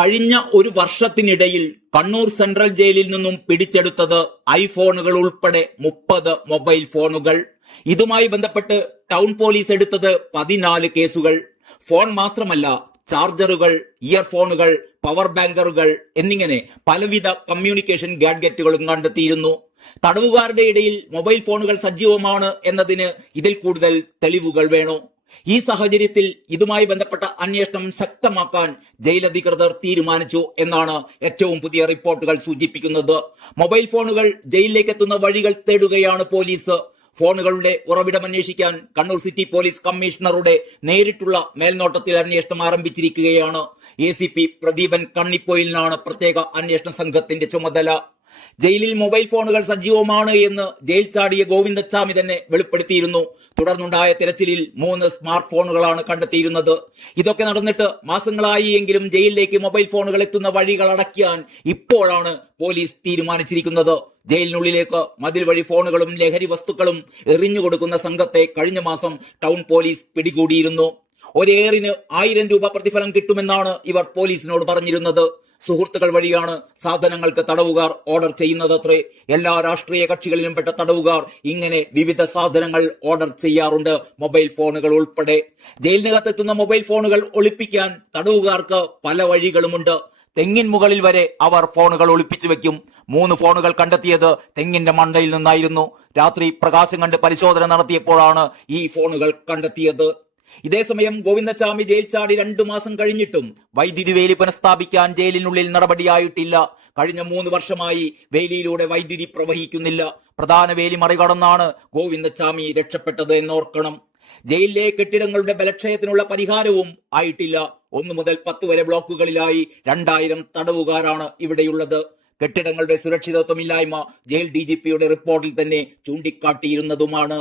കഴിഞ്ഞ ഒരു വർഷത്തിനിടയിൽ കണ്ണൂർ സെൻട്രൽ ജയിലിൽ നിന്നും പിടിച്ചെടുത്തത് ഐഫോണുകൾ ഉൾപ്പെടെ 30 മൊബൈൽ ഫോണുകൾ. ഇതുമായി ബന്ധപ്പെട്ട് ടൗൺ പോലീസ് എടുത്തത് 14 കേസുകൾ. ഫോൺ മാത്രമല്ല, ചാർജറുകൾ, ഇയർഫോണുകൾ, പവർ ബാങ്കറുകൾ എന്നിങ്ങനെ പലവിധ കമ്മ്യൂണിക്കേഷൻ ഗാഡ്ജറ്റുകളും കണ്ടെത്തിയിരുന്നു. തടവുകാരുടെ ഇടയിൽ മൊബൈൽ ഫോണുകൾ സജീവമാണ് എന്നതിന് ഇതിൽ കൂടുതൽ തെളിവുകൾ വേണോ? ഈ സാഹചര്യത്തിൽ ഇതുമായി ബന്ധപ്പെട്ട അന്വേഷണം ശക്തമാക്കാൻ ജയിലധികൃതർ തീരുമാനിച്ചു എന്നാണ് ഏറ്റവും പുതിയ റിപ്പോർട്ടുകൾ സൂചിപ്പിക്കുന്നത്. മൊബൈൽ ഫോണുകൾ ജയിലിലേക്ക് എത്തുന്ന വഴികൾ തേടുകയാണ് പോലീസ്. ഫോണുകളുടെ ഉറവിടം അന്വേഷിക്കാൻ കണ്ണൂർ സിറ്റി പോലീസ് കമ്മീഷണറുടെ നേരിട്ടുള്ള മേൽനോട്ടത്തിൽ അന്വേഷണം ആരംഭിച്ചിരിക്കുകയാണ്. ACP പ്രദീപൻ കണ്ണിപ്പൊയിലിനാണ് പ്രത്യേക അന്വേഷണ സംഘത്തിന്റെ ചുമതല. ജയിലിൽ മൊബൈൽ ഫോണുകൾ സജീവമാണ് എന്ന് ജയിൽ ചാടിയ ഗോവിന്ദച്ചാമി തന്നെ വെളിപ്പെടുത്തിയിരുന്നു. തുടർന്നുണ്ടായ തിരച്ചിലിൽ 3 സ്മാർട്ട് ഫോണുകളാണ് കണ്ടെത്തിയിരുന്നത്. ഇതൊക്കെ നടന്നിട്ട് മാസങ്ങളായി എങ്കിലും ജയിലിലേക്ക് മൊബൈൽ ഫോണുകൾ എത്തുന്ന വഴികൾ അടയ്ക്കാൻ ഇപ്പോഴാണ് പോലീസ് തീരുമാനിച്ചിരിക്കുന്നത്. ജയിലിനുള്ളിലേക്ക് മതിൽ വഴി ഫോണുകളും ലഹരി വസ്തുക്കളും എറിഞ്ഞുകൊടുക്കുന്ന സംഘത്തെ കഴിഞ്ഞ മാസം ടൗൺ പോലീസ് പിടികൂടിയിരുന്നു. ഒരേറിന് 1000 രൂപ പ്രതിഫലം കിട്ടുമെന്നാണ് ഇവർ പോലീസിനോട് പറഞ്ഞിരുന്നത്. സുഹൃത്തുക്കൾ വഴിയാണ് സാധനങ്ങൾക്ക് തടവുകാർ ഓർഡർ ചെയ്യുന്നതത്രേ. എല്ലാ രാഷ്ട്രീയ കക്ഷികളിലും പെട്ട തടവുകാർ ഇങ്ങനെ വിവിധ സാധനങ്ങൾ ഓർഡർ ചെയ്യാറുണ്ട്, മൊബൈൽ ഫോണുകൾ ഉൾപ്പെടെ. ജയിലിനകത്തെത്തുന്ന മൊബൈൽ ഫോണുകൾ ഒളിപ്പിക്കാൻ തടവുകാർക്ക് പല വഴികളുമുണ്ട്. തെങ്ങിൻ മുകളിൽ വരെ അവർ ഫോണുകൾ ഒളിപ്പിച്ചു വെക്കും. 3 ഫോണുകൾ കണ്ടെത്തിയത് തെങ്ങിന്റെ മണ്ടയിൽ നിന്നായിരുന്നു. രാത്രി പ്രകാശം കണ്ട് പരിശോധന നടത്തിയപ്പോഴാണ് ഈ ഫോണുകൾ കണ്ടെത്തിയത്. ഇതേസമയം ഗോവിന്ദച്ചാമി ജയിൽ ചാടി 2 മാസം കഴിഞ്ഞിട്ടും വൈദ്യുതി വേലി പുനഃസ്ഥാപിക്കാൻ ജയിലിനുള്ളിൽ നടപടിയായിട്ടില്ല. കഴിഞ്ഞ 3 വർഷമായി വേലിയിലൂടെ വൈദ്യുതി പ്രവഹിക്കുന്നില്ല. പ്രധാന വേലി മറികടന്നാണ് ഗോവിന്ദച്ചാമി രക്ഷപ്പെട്ടത് എന്നോർക്കണം. ജയിലിലെ കെട്ടിടങ്ങളുടെ ബലക്ഷയത്തിനുള്ള പരിഹാരവും ആയിട്ടില്ല. 1 മുതൽ 10 വരെ ബ്ലോക്കുകളിലായി 2000 തടവുകാരാണ് ഇവിടെയുള്ളത്. കെട്ടിടങ്ങളുടെ സുരക്ഷിതത്വമില്ലായ്മ ജയിൽ DGPയുടെ റിപ്പോർട്ടിൽ തന്നെ ചൂണ്ടിക്കാട്ടിയിരുന്നതുമാണ്.